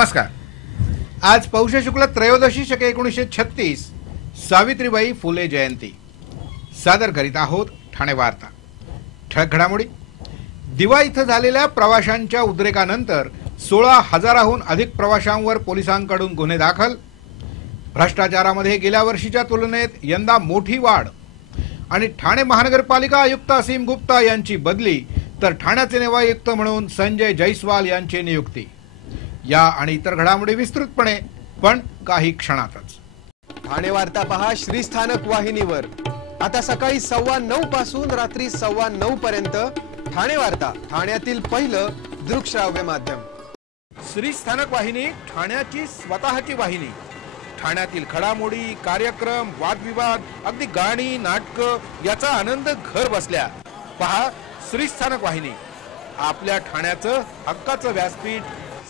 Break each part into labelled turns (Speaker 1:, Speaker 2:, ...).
Speaker 1: नमस्कार. आज पौष शुक्ल त्रयोदशी शके एकोणीसशे छत्तीस सावित्रीबाई फुले जयंती. सादर करीत आहोत ठाणे वार्ता. ठळक घडामोडी. दिवा इथं झालेल्या प्रवाशांच्या उद्रेकानंतर सोळा हजाराहून अधिक प्रवाशांवर पोलिसांकडून गुन्हे दाखल. भ्रष्टाचारामध्ये गेल्या वर्षीच्या तुलनेत यंदा मोठी वाढ. आणि ठाणे महानगरपालिका आयुक्त असीम गुप्ता यांची बदली तर ठाण्याचे नेवायुक्त म्हणून संजय जैस्वाल यांची नियुक्ती. या आणि इतर घडामोडी विस्तृतपणे पण काही क्षणातच.
Speaker 2: ठाणे वार्ता पहा श्रीस्थानक वाहिनीवर. आता सकाळी सव्वा नऊ पासून रात्री सव्वा नऊ पर्यंत ठाणे वार्ता ठाण्यातील पहिलं दृकश्राव्य माध्यम.
Speaker 1: श्री स्थानक वाहिनी ठाण्याची स्वतःची वाहिनी. ठाण्यातील घडामोडी कार्यक्रम वादविवाद अगदी गाणी नाटकं याचा आनंद घर बसल्या. पहा श्री स्थानक वाहिनी. आपल्या ठाण्याचं हक्काचं व्यासपीठ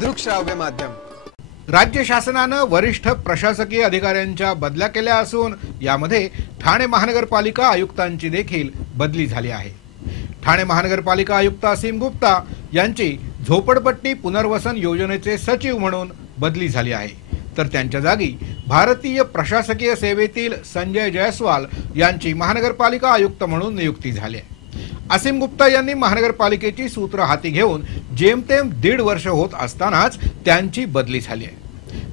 Speaker 2: दृकश्राव्य माध्यम.
Speaker 1: राज्य शासनानं वरिष्ठ प्रशासकीय अधिकाऱ्यांच्या बदल्या केल्या असून यामध्ये ठाणे महानगरपालिका आयुक्तांची देखील बदली झाली आहे. ठाणे महानगरपालिका आयुक्त असीम गुप्ता यांची झोपडपट्टी पुनर्वसन योजनेचे सचिव म्हणून बदली झाली आहे. तर त्यांच्या जागी भारतीय प्रशासकीय सेवेतील संजय जयस्वाल यांची महानगरपालिका आयुक्त म्हणून नियुक्ती झाली आहे. असीम गुप्ता यांनी महानगरपालिकेची सूत्र हाती घेऊन जेमतेम दीड वर्ष होत असतानाच त्यांची बदली झाली आहे.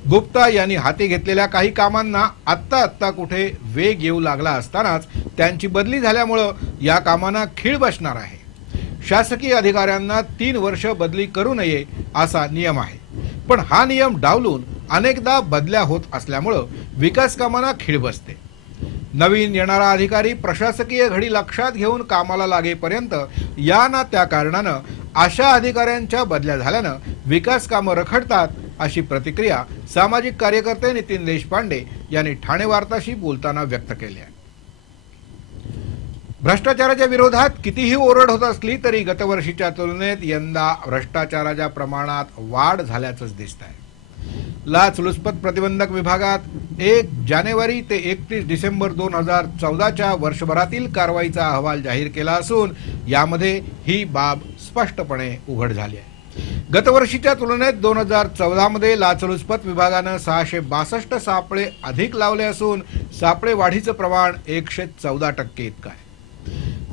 Speaker 1: गुप्ता यांनी हाती घेतलेल्या काही कामांना आत्ता आत्ता कुठे वेग येऊ लागला असतानाच त्यांची बदली झाल्यामुळं या कामांना खीळ बसणार आहे. शासकीय अधिकाऱ्यांना तीन वर्ष बदली करू नये असा नियम आहे. पण हा नियम डावलून अनेकदा बदल्या होत असल्यामुळं विकास कामांना खीळ बसते. नवीन येणारा अधिकारी प्रशासकीय घडी लक्षात घेऊन कामाला लागेपर्यंत या ना त्या कारणानं अशा अधिकाऱ्यांच्या बदल्या झाल्यानं विकास कामं रखडतात अशी प्रतिक्रिया सामाजिक कार्यकर्ते नितीन देशपांडे यांनी ठाणे वार्ताशी बोलताना व्यक्त केली आहे. भ्रष्टाचाराच्या विरोधात कितीही ओरड होत असली तरी गतवर्षीच्या तुलनेत यंदा भ्रष्टाचाराच्या प्रमाणात वाढ झाल्याचंच दिसत आहे लाचलुचपत प्रतिबंधक विभागात एक जानेवारी ते एकतीस डिसेंबर दोन हजार चौदाच्या वर्षभरातील कारवाईचा अहवाल जाहीर केला असून यामध्ये ही बाब स्पष्टपणे उघड झाली आहे. गतवर्षीच्या तुलनेत दोन हजार चौदामध्ये लाचलुचपत विभागानं सहाशे बासष्ट सापळे अधिक लावले असून सापळे वाढीचं प्रमाण एकशे चौदा टक्के इतकं आहे.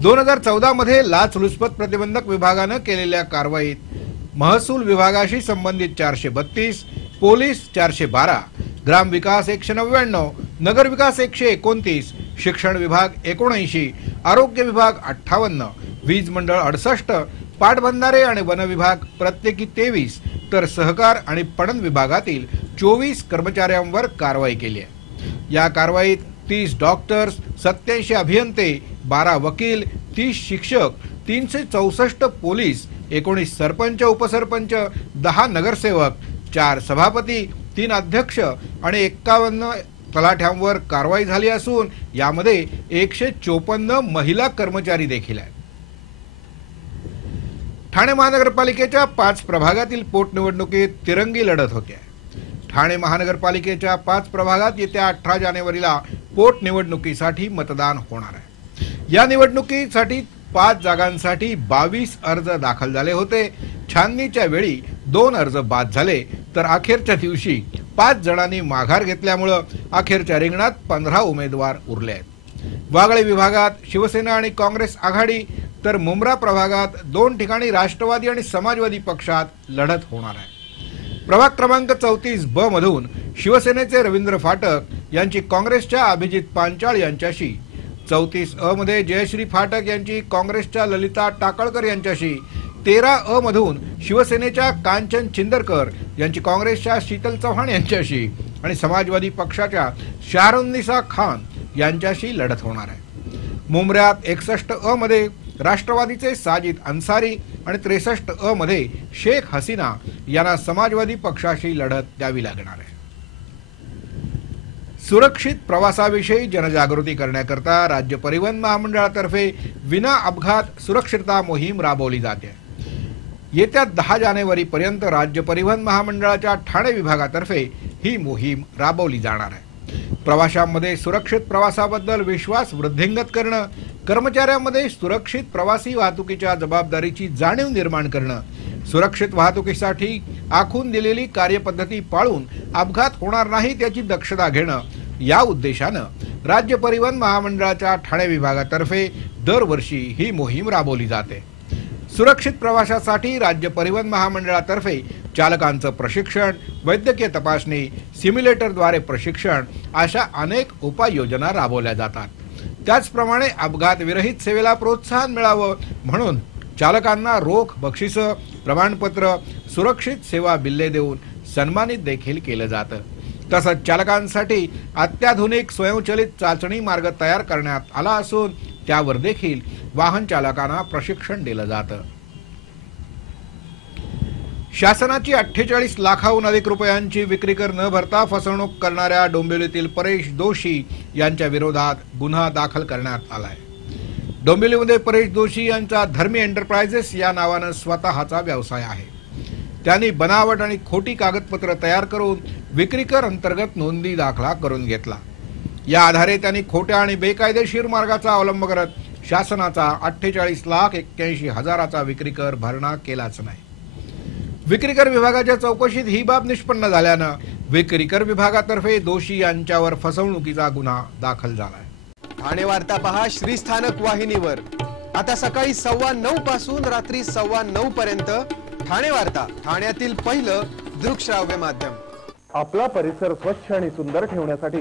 Speaker 1: दोन हजार चौदामध्ये लाचलुचपत प्रतिबंधक विभागानं केलेल्या कारवाईत महसूल विभागाशी संबंधित चारशे बत्तीस पोलीस चारशे बारा ग्रामविकास एकशे नव्याण्णव नगरविकास एकशे एकोणतीस शिक्षण विभाग एकोणऐंशी आरोग्य विभाग अठ्ठावन्न वीज मंडळ अडसष्ट पाटबंधारे आणि वन विभाग प्रत्येकी तेवीस तर सहकार आणि पणन विभागातील चोवीस कर्मचाऱ्यांवर कारवाई केली आहे. या कारवाईत तीस डॉक्टर्स सत्याऐंशी अभियंते बारा वकील तीस शिक्षक तीनशे चौसष्ट पोलीस एकोणीस सरपंच उपसरपंच दहा नगरसेवक चार सभापती तीन अध्यक्ष आणि एक्कावन्न तलाठ्यांवर कारवाई झाली असून यामध्ये एकशे चोपन्न महिला कर्मचारी देखील आहेत. ठाणे महानगरपालिकेच्या पाच प्रभागातील पोटनिवडणुकीत तिरंगी लढत होते. ठाणे महानगरपालिकेच्या पाच प्रभागात येत्या अठरा जानेवारीला पोटनिवडणुकीसाठी मतदान होणार आहे. या निवडणुकीसाठी पाच जागांसाठी बावीस अर्ज दाखल झाले होते. छाननीच्या वेळी दोन अर्ज बाद झाले. तर अखेरच्या दिवशी पाच जणांनी माघार घेतल्यामुळं अखेरच्या रिंगणात पंधरा उमेदवार उरले आहेत. वागळे विभागात शिवसेना आणि काँग्रेस आघाडी तर मुंब्रा प्रभागात दोन ठिकाणी राष्ट्रवादी आणि समाजवादी पक्षात लढत होणार आहे. प्रभाग क्रमांक चौतीस ब मधून शिवसेनेचे रवींद्र फाटक यांची काँग्रेसच्या अभिजित पांचाळ यांच्याशी चौतीस अ मध्ये जयश्री फाटक यांची काँग्रेसच्या ललिता टाकळकर यांच्याशी तेरा अ मधून शिवसेनेच्या कांचन चिंदरकर यांची काँग्रेसच्या शीतल चव्हाण यांच्याशी आणि समाजवादी पक्षाच्या शाहरुन्निसा खान यांच्याशी लढत होणार आहे. मुंबऱ्यात एकसष्ट अ मध्ये राष्ट्रवादीचे साजिद अन्सारी आणि त्रेसष्ट अ मध्ये शेख हसीना यांना समाजवादी पक्षाशी लढत द्यावी लागणार आहे. सुरक्षित प्रवासाविषयी जनजागृती करण्याकरता राज्य परिवहन महामंडळातर्फे विना अपघात सुरक्षितता मोहीम राबवली जाते. येत्या दहा जानेवारीपर्यंत राज्य परिवहन महामंडळाच्या ठाणे विभागातर्फे ही मोहीम राबवली जाणार आहे. प्रवाशांमध्ये सुरक्षित प्रवासाबद्दल विश्वास वृद्धिंगत करणं कर्मचाऱ्यांमध्ये सुरक्षित प्रवासी वाहतुकीच्या जबाबदारीची जाणीव निर्माण करणं सुरक्षित वाहतुकीसाठी आखून दिलेली कार्यपद्धती पाळून अपघात होणार नाही त्याची दक्षता घेणं या उद्देशानं राज्य परिवहन महामंडळाच्या ठाणे विभागातर्फे दरवर्षी ही मोहीम राबवली जाते. सुरक्षित प्रवासासाठी राज्य परिवहन महामंडळातर्फे चालकांचं प्रशिक्षण वैद्यकीय तपासणी सिम्युलेटरद्वारे प्रशिक्षण अशा अनेक उपाययोजना राबवल्या जातात. त्याचप्रमाणे अपघात विरहित सेवेला प्रोत्साहन मिळावं म्हणून चालकांना रोख बक्षिसं प्रमाणपत्र सुरक्षित सेवा बिल्ले देऊन सन्मानित देखील केलं जातं. तसंच चालकांसाठी अत्याधुनिक स्वयंचलित चाचणी मार्ग तयार करण्यात आला असून त्यावर देखील वाहन चालकांना प्रशिक्षण दिलं जातं. शासनाची अठ्ठेचाळीस लाखाहून अधिक रुपयांची विक्री कर न भरता फसवणूक करणाऱ्या डोंबिवलीतील परेश दोषी यांच्या विरोधात गुन्हा दाखल करण्यात आलाय. डोंबिवलीमध्ये परेश दोषी यांचा धर्मी एंटरप्राइजेस या नावानं स्वतःचा व्यवसाय आहे. त्यांनी बनावट आणि खोटी कागदपत्र तयार करून विक्रीकर अंतर्गत नोंदी दाखला करून घेतला. या आधारे त्यांनी खोट्या आणि बेकायदेशीर मार्गाचा अवलंब करत शासनाचा अठ्ठेचाळीस लाख एक्क्याऐंशी हजाराचा विक्री कर भरणा केलाच नाही. विक्री कर विभागाच्या चौकशीत ही बाब निष्पन्न झाल्यानं विक्री कर विभागातर्फे दोषी यांच्यावर फसवणुकीचा गुन्हा दाखल झालाय.
Speaker 2: ठाणे वार्ता पहा श्रीस्थानक वाहिनीवर. आता सकाळी सव्वा नऊ पासून रात्री सव्वा नऊ पर्यंत ठाणे वार्ता ठाण्यातील पहिलं दृकश्राव्य माध्यम.
Speaker 3: आपला परिसर स्वच्छ आणि सुंदर ठेवण्यासाठी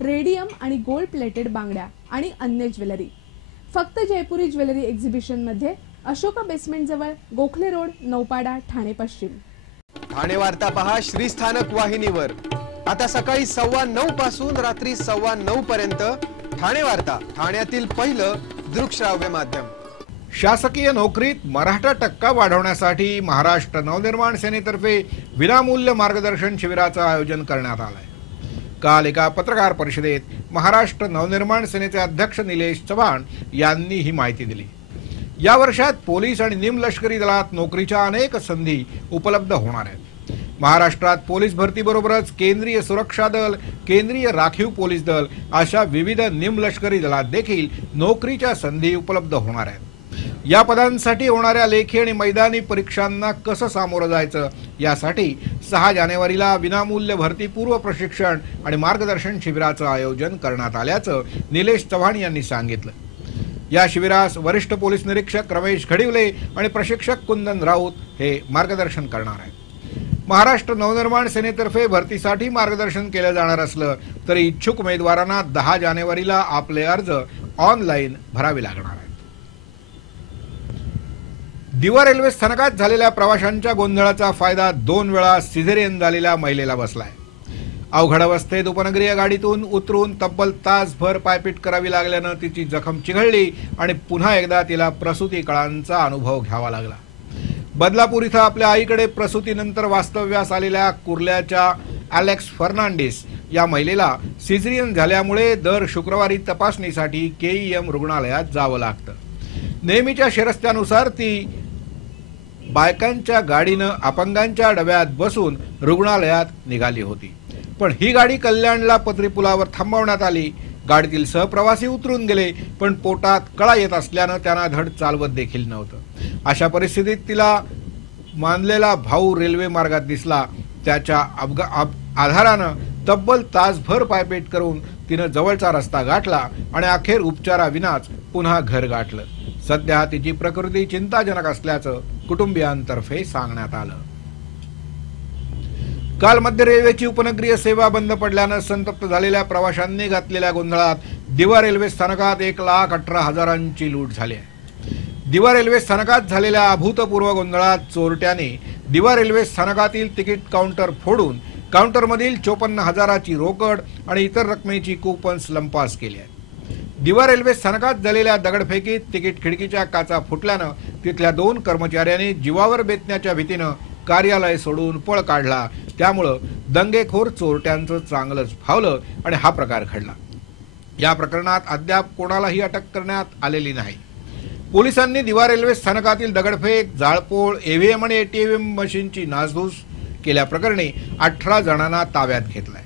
Speaker 4: radium आणि गोल्ड प्लेटेड बांगड्या आणि अन्य ज्वेलरी. फक्त जयपुरी ज्वेलरी एक्झिबिशनमध्ये अशोका बेसमेंट जवळ गोखले रोड नौपाडा ठाणे पश्चिम.
Speaker 2: ठाणे वार्ता पहा श्रीस्थानक वाहिनीवर. आता सकाळी सव्वा नऊ पासून रात्री सव्वा नऊ पर्यंत ठाणे वार्ता ठाण्यातील पहिलं दृकश्राव्य माध्यम.
Speaker 1: शासकीय नोकरीत मराठा टक्का वाढवण्यासाठी महाराष्ट्र नवनिर्माण सेनेतर्फे विनामूल्य मार्गदर्शन शिबिराचं आयोजन करण्यात आलंय. काल एका पत्रकार परिषदेत महाराष्ट्र नवनिर्माण सेनेचे अध्यक्ष निलेश चव्हाण यांनी ही माहिती दिली. या वर्षात पोलीस आणि निमलष्करी दलात नोकरीच्या अनेक संधी उपलब्ध होणार आहेत. महाराष्ट्रात पोलीस भरतीबरोबरच केंद्रीय सुरक्षा दल केंद्रीय राखीव पोलीस दल अशा विविध निमलष्करी दलात देखील नोकरीच्या संधी उपलब्ध होणार आहेत. या पदांसाठी होणाऱ्या लेखी आणि मैदानी परीक्षांना कसं सामोरं जायचं यासाठी सहा जानेवारीला विनामूल्य भरतीपूर्व प्रशिक्षण आणि मार्गदर्शन शिबिराचं आयोजन करण्यात आल्याचं निलेश चव्हाण यांनी सांगितलं. या शिबिरास वरिष्ठ पोलीस निरीक्षक रमेश घडिवले आणि प्रशिक्षक कुंदन राऊत हे मार्गदर्शन करणार आहेत. महाराष्ट्र नवनिर्माण सेनेतर्फे भरतीसाठी मार्गदर्शन केलं जाणार असलं तरी इच्छुक उमेदवारांना दहा जानेवारीला आपले अर्ज ऑनलाईन भरावे लागणार. दिवा रेल्वे स्थानकात झालेल्या प्रवाशांच्या गोंधळाचा फायदा दोन वेळा सिझेरियन झालेल्या महिलेला बसलाय. अवघड अवस्थेत उपनगरीय गाडीतून उतरून तब्बल तासभर पायपीट करावी लागल्यानं तिची जखम चिघळली आणि पुन्हा एकदा तिला प्रसूती कळांचा अनुभव घ्यावा लागला. बदलापूर इथं आपल्या आईकडे प्रसूतीनंतर वास्तव्यास आलेल्या कुर्ल्याच्या अलेक्स फर्नांडिस या महिलेला सिझेरियन झाल्यामुळे दर शुक्रवारी तपासणीसाठी केईएम रुग्णालयात जावं लागतं. नेहमीच्या शिरस्त्यानुसार ती बायकांच्या गाडीनं अपंगांच्या डब्यात बसून रुग्णालयात निघाली होती. पण ही गाडी कल्याणला पत्री पुलावर थांबवण्यात आली. गाडीतील सहप्रवासी उतरून गेले पण पोटात कळा येत असल्यानं त्यांना धड चालवत देखील नव्हतं. अशा परिस्थितीत तिला मानलेला भाऊ रेल्वे मार्गात दिसला. त्याच्या अपघा अप- आधारानं तब्बल तासभर पायपेट करून तिनं जवळचा रस्ता गाठला आणि अखेर उपचाराविनाच पुन्हा घर गाठलं. सध्या तिची प्रकृती चिंताजनक असल्याचं कुटुंबियांतर्फे सांगण्यात आलं. काल मध्य रेल्वेची उपनगरीय सेवा बंद पडल्यानं संतप्त झालेल्या प्रवाशांनी घातलेल्या गोंधळात दिवा रेल्वे स्थानकात एक लाख अठरा हजारांची लूट झाली आहे. दिवा रेल्वे स्थानकात झालेल्या अभूतपूर्व गोंधळात चोरट्याने दिवा रेल्वे स्थानकातील तिकीट काउंटर फोडून काउंटरमधील चोपन्न हजाराची रोकड आणि इतर रकमेची कुपन्स लंपास केली आहे दिवा रेल्वे स्थानकात झालेल्या दगडफेकीत तिकीट खिडकीच्या काचा फुटल्यानं तिथल्या दोन कर्मचाऱ्यांनी जीवावर बेतण्याच्या भीतीनं कार्यालय सोडून पळ काढला. त्यामुळं दंगेखोर चोरट्यांचं चांगलंच फावलं आणि हा प्रकार घडला. या प्रकरणात अद्याप कोणालाही अटक करण्यात आलेली नाही. पोलिसांनी दिवा रेल्वे स्थानकातील दगडफेक जाळपोळ एव्हीएम आणि एटीएम मशीनची नासधूस केल्याप्रकरणी अठरा जणांना ताब्यात घेतलाय.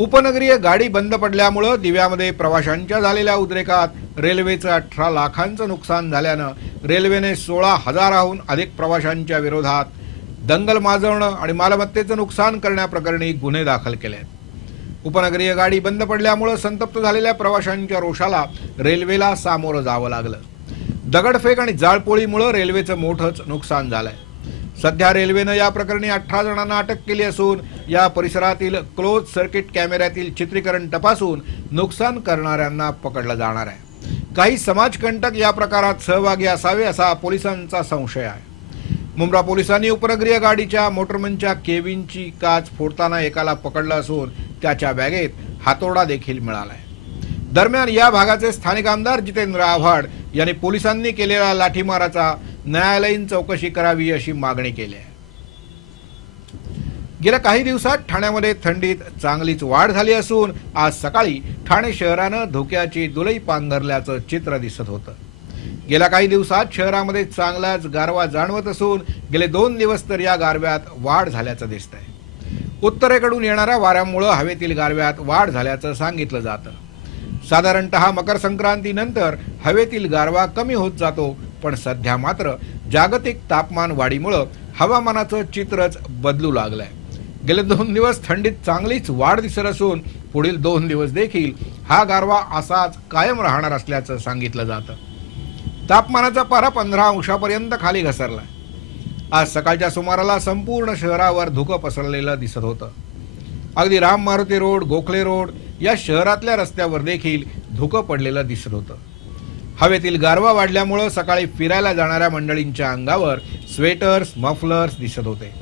Speaker 1: उपनगरीय गाडी बंद पडल्यामुळं दिव्यामध्ये प्रवाशांच्या झालेल्या उद्रेकात रेल्वेचं अठरा लाखांचं नुकसान झाल्यानं रेल्वेने सोळा हजाराहून अधिक प्रवाशांच्या विरोधात दंगल माजवणं आणि मालमत्तेचं नुकसान करण्याप्रकरणी गुन्हे दाखल केले आहेत उपनगरीय गाडी बंद पडल्यामुळं संतप्त झालेल्या प्रवाशांच्या रोषाला रेल्वेला सामोरं जावं लागलं. दगडफेक आणि जाळपोळीमुळं रेल्वेचं मोठंच नुकसान झालंय. सध्या रेल्वेनं या प्रकरणी अठरा जणांना अटक केली असून या परिसरातील क्लोज सर्किट कॅमेऱ्यातील चित्रीकरण तपासून नुकसान करणाऱ्यांना पकडलं जाणार आहे. काही समाजकंटक या प्रकारात सहभागी असावे असा पोलिसांचा संशय आहे. मुंब्रा पोलिसांनी उपनगरीय गाडीच्या मोटरमनच्या केविनची काच फोडताना एकाला पकडलं असून त्याच्या बॅगेत हातोडा देखील मिळालाय. दरम्यान या भागाचे स्थानिक आमदार जितेंद्र आव्हाड यांनी पोलिसांनी केलेल्या लाठीमाराचा न्यायालयीन चौकशी करावी अशी मागणी केली आहे. गेल्या काही दिवसात ठाण्यामध्ये थंडीत चांगलीच वाढ झाली असून आज सकाळी ठाणे शहरानं धोक्याची दुलई पांघरल्याचं चित्र दिसत होतं. गेल्या काही दिवसात शहरामध्ये चांगलाच गारवा जाणवत असून गेले दोन दिवस तर या गारव्यात वाढ झाल्याचं दिसतंय. उत्तरेकडून येणाऱ्या वाऱ्यामुळं हवेतील गारव्यात वाढ झाल्याचं सांगितलं जातं. साधारणतः मकर संक्रांतीनंतर हवेतील गारवा कमी होत जातो पण सध्या मात्र जागतिक तापमान वाढीमुळं हवामानाचं चित्रच बदलू लागलंय. गेले दोन दिवस थंडीत चांगलीच वाढ दिसत असून पुढील दोन दिवस देखील हा गारवा असाच कायम राहणार असल्याचं सांगितलं जातं. तापमानाचा पारा पंधरा अंशापर्यंत खाली घसरला आज सकाळच्या सुमाराला संपूर्ण शहरावर धुकं पसरलेलं दिसत होतं. अगदी राम मारुती रोड गोखले रोड या शहरातल्या रस्त्यावर देखील धुकं पडलेलं दिसत होतं. हवेतील गारवा वाढल्यामुळं सकाळी फिरायला जाणाऱ्या मंडळींच्या अंगावर स्वेटर्स मफलर्स दिसत होते.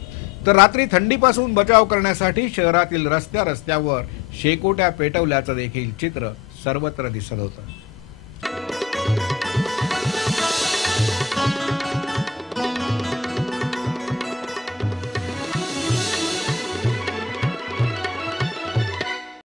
Speaker 1: तर रात्री थंडीपासून बचाव करण्यासाठी शहरातील रस्त्या रस्त्यावर शेकोट्या पेटवल्याचं देखील चित्र सर्वत्र दिसत होतं.